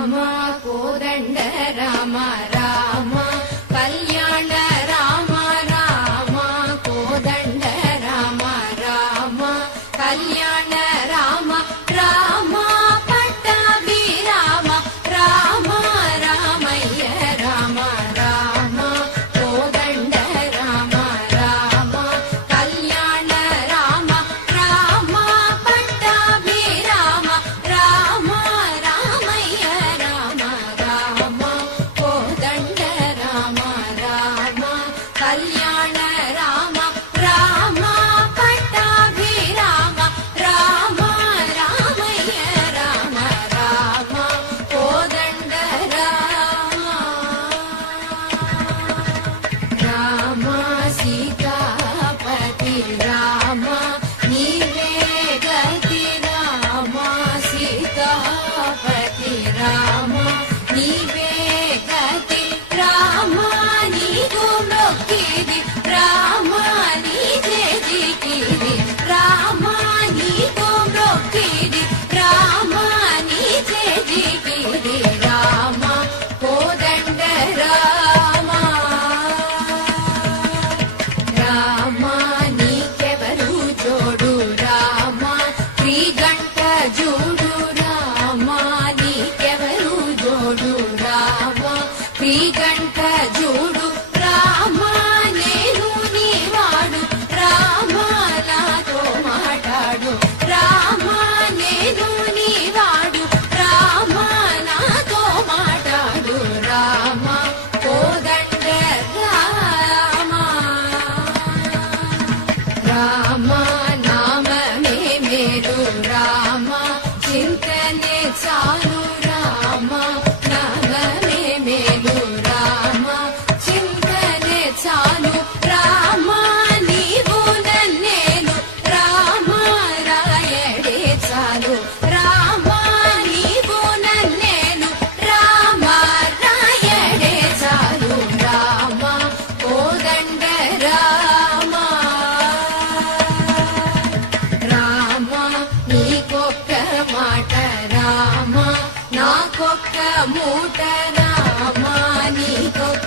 రామ కోదండ రామ రామ కళ్యాణ రామ రామ కోదండ రామ రామ కళ్యాణ రామ రామ పట్టాభి రామ రామ రామయ్య రామ రామ కోదండ రామ రామ కళ్యాణ రామ రామ పట్టాభి రామ రామ రామయ్య రామ రామ కోదండ రామ రామ కళ్యాణ రామ రామ పట్టాభి రామ రామ రామయ్య రామ రామ కోదండ రామ రామ సీతాపతి రామ నీవే గతి రామ సీతాపతి రామ నీవే గతి రామ నీకు మొక్కిది రామ నీ చేతికిది రామ నీకు మొక్కిది రామ నీ చేతికిది రామ కోదండ రామ రామ నీకెవరు జోడు రామ శ్రీగంట జూడు రామ నీకెవరు జోడు రామ శ్రీగంట జూడు రామ నేను నీవాడు రామ నాతో మాట్లాడు రామ నేను నీవాడు రామ నాతో మాట్లాడు రామ కోదండ రామ రామ నామమే మేలు రామ చింతనే చాలు రామ నామమే మేలు రామ చింతనే చాలు రామ నీవు నన్నేలు రామ రాయడే చాలు రామ నీవు నన్నేలు రామ రాయడే చాలు రామ కోదండ రామ రామ నీకొక్క మాట రామ నాకొక్క మూట రామ నీకొక్క